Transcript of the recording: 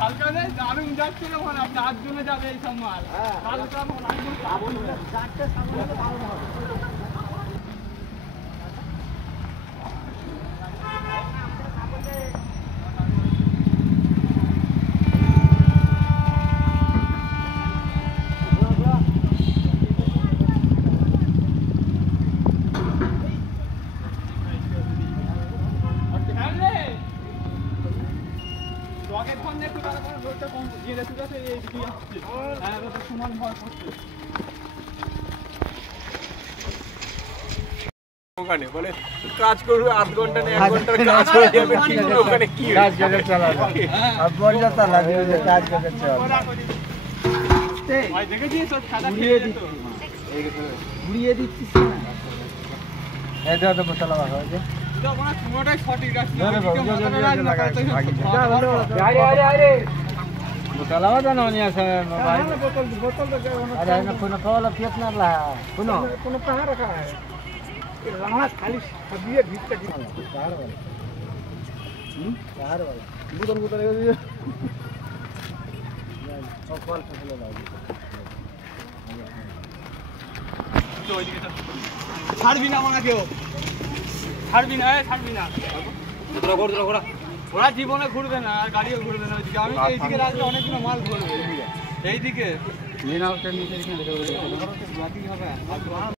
হালকা নেই দারুণ যাচ্ছে না মানে আপনি 8 জনে যাবে এই সব মাল হালকা চারটে সামনে দারুণ হবে ওখানে বলে কাজ করবে 8 ঘন্টা না 1 ঘন্টার কাজ হয়ে যাবে কিন্তু ওখানে কি কাজ করে চালাবে আর বড়টা চালাবে যে কাজ করে চালাবে ভাই দেখেছিস সব খাতা ঘুরিয়ে দিচ্ছিস না এই দাও তো চালাবা হয়েছে তো বড় সময়টাই সঠিক আছে আরে আরে আরে চালাবা জানো নি আছে ভাই बोतल तो अरे ना कोनो कॉल कितना ला कोनो कहां रखा है राणा खाली सदिए भीतर की चार वाला चार वाला बोतल बोतल ये और कॉल फसले लाओ तो ওইদিকে ছাড়বি না মনে কেউ ছাড়বি না ওরা জীবনে ঘুরবে না আর গাড়িও ঘুরবে না ওইদিকে আমি তো এইদিকে রাখলে অনেকগুলো মাল ঘুরবে এইদিকে নিয়ে নাও নিচে এখানে দেখো হবে